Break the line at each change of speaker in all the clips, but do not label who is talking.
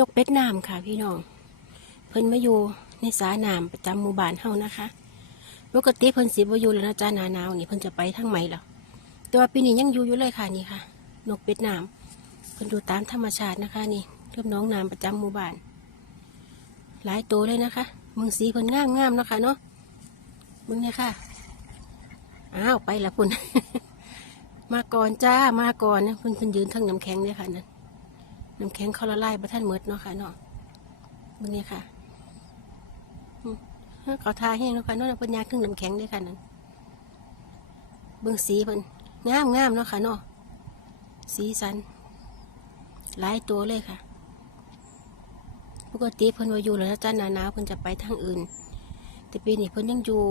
นกเป็ดน้ำค่ะพี่น้อง เพิ่นมาอยู่ในสาน้ำประจำหมู่บ้านเฮานะคะ ปกติเพิ่นสิบอยู่แล้วนะจ้าหนาหนาวนี่เพิ่นจะไปทางไหนแล้วแต่ว่าปีนี้ยังอยู่อยู่เลยค่ะนี่ค่ะ นกเป็ดน้ำเพิ่นอยู่ตามธรรมชาตินะคะนี่เริ่มน้องน้ำประจำหมู่บ้าน หลายตัวเลยนะคะมึงสีเพิ่นงามงามนะคะเนาะมึงเนี่ยค่ะ อ้าวไปละพุ่นมาก่อนจ้ามาก่อนนะเพิ่นเพิ่นยืนทั้งน้ำแข็งเนี่ยค่ะนั่น น้ำแข็งเขาละลายประท่านเมดเนาะค่ะเนาะมึงเนี่ยค่ะเขาทาให้เนาะค่ะเนาะเพิ่นยากทั้งน้ำแข็งเลยค่ะนั่นเบิ่งสีเพิ่นงามงามเนาะค่ะเนาะสีสัน หลายตัวเลยค่ะปกติเพิ่นว่าอยู่แล้วนะจ้าหนาหนาวเพิ่นจะไปทางอื่น แต่ปีนี้เพิ่นยังอยู่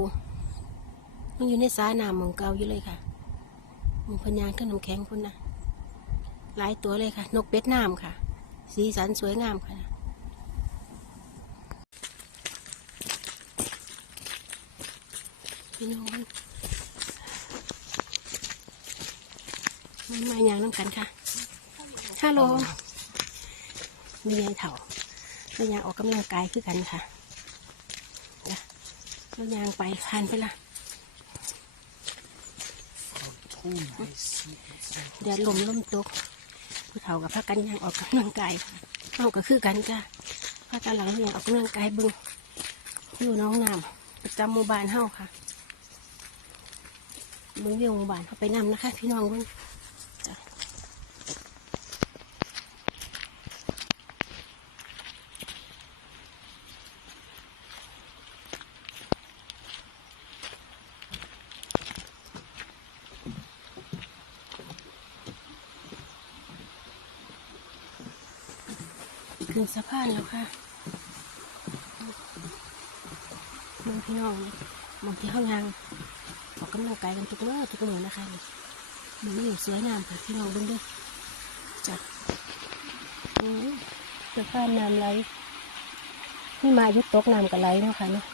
ยังอยู่ในสายน้ำหมองเก่าอยู่เลยค่ะมันพิ่นขึ้นน้ำแข็งพุ่นนะ หลายตัวเลยค่ะ นกเป็ดน้ำค่ะ สีสันสวยงามค่ะพี่น้องมันมาอย่างน้ำกันค่ะฮัลโหลมียายเถ่าเรายางออกกำลังกายคือกันค่ะจ้ะเรายางไปผ่านไปละแดดลมลมตก ผู้เฒ่ากับพากันยังออกกำลังกายเอาก็คือกันจ้าพากันหลังยังออกกำลังกายบึงอยู่น้องน้ำประจำหมู่บ้านเฮาค่ะบึงเวียงหมู่บ้านเขาไปนำนะคะ พี่น้องบึง ถึงสะพานแล้วค่ะเมืองพี่น้องมองที่ห้องยางออกกำลังกายกันทุกเมื่อทุกเมื่อนะคะมันอยู่สวยงามค่ะพี่น้องดึงด้วยจัดสะพานน้ำไหลนี่มายุดตกน้ำกับไหลเนาะค่ะเนาะ